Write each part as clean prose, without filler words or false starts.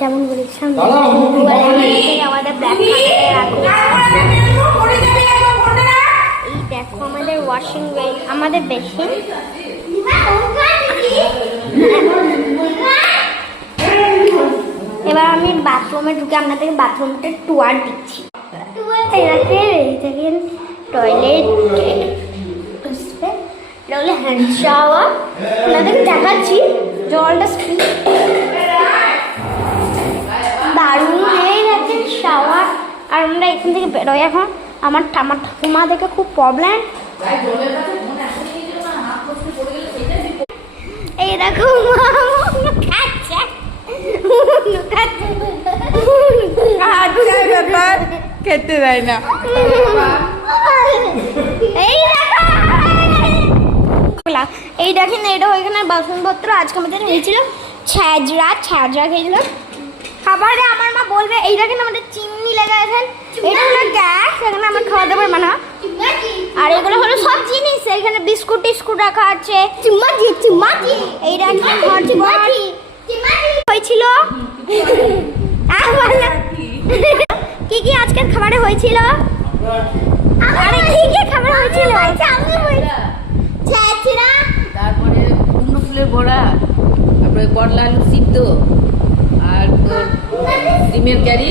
যেমন বলেছিলাম আমাদের ব্ল্যাক এই দেখো আমাদের ওয়াশিং আমাদের বেসিন। এবার আমি বাথরুমে ঢুকে আপনাদেরকে বাথরুমটা টুয়ার দিচ্ছি। টয়লেট এটা হলো হ্যান্ড শাওয়ার, আপনাদেরকে দেখাচ্ছি জলটা দারুণ। এই দেখেন শাওয়ার। আর আমরা এখান থেকে বেরোই এখন। আমার ঠাকুমা দেখে খুব প্রবলেম। এই দেখো খেতে দেয় না। এই দেখেন এটা ওইখানে বাসনপত্র। আজকে আমাদের হয়েছিল ছ্যাজরা খেয়েছিলাম খাবারে। আমার মা বলবে এই দেখেন আমাদের চিমনি লেগে আছেন, এটা হলো গ্যাস, এখানে আমরা খাওয়া দাওয়া মানা। আর এগুলো হলো সব জিনিস, এখানে বিস্কুট টিস্কুট রাখা আছে। এই দেখেন হয়েছিল কি কি আজকের খাবারে হয়েছিল। আরে কি কি খাবার হয়েছিল? তারপরে কুমড়ো ফুলের বড়া, তারপরে করলা আলু সিদ্ধ, আর তোর ডিমের কারি,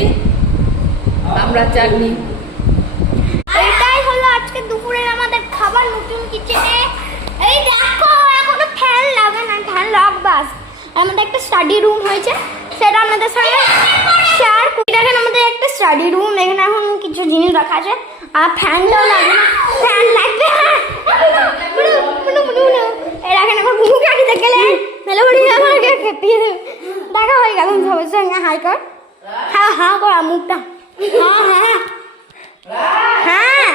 আমরা চাটনি। এটাই হলো আজকে দুপুরের আমাদের খাবার নতুন কিচেনে। এই দেখো এখনো ফ্যান লাগে না, ফ্যান লাগবাস। আমাদের একটা স্টাডি রুম হয়েছে, সেটা আমাদের সঙ্গে শেয়ার করি। দেখেন আমাদের একটা স্টাডি রুম, এখানে এখন কিছু জিনিস রাখা আছে। আর ফ্যানটাও লাগে না, ফ্যান লাগবে। দেখেন এখন মুখ রাখিতে গেলে মেলে বলি আমাকে খেপিয়ে দেবে। দেখা হয়ে গেল সবার সঙ্গে হাই কর। হ্যাঁ হ্যাঁ করা মুখটা। হ্যাঁ হ্যাঁ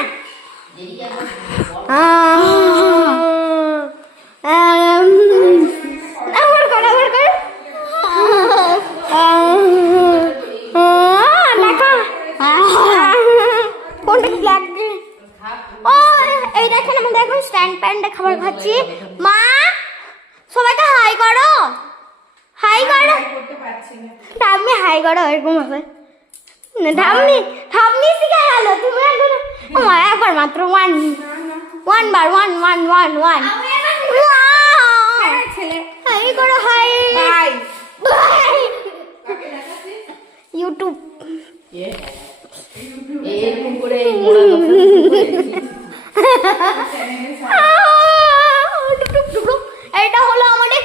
এই দেখেন আমাদের এখন স্ট্যান্ড প্যান্ডে খাবার খাচ্ছি। মা সবাইকে হাই করো, হাই করো। ঠাম্মি হাই করো, এরকম হবে। ঠাম্মি শিখে গেল। তুমি একবার মাত্র ওয়ান বার ওয়ান হাই করো। হাই ইউটিউব এরকম করে এটা হলো আমাদের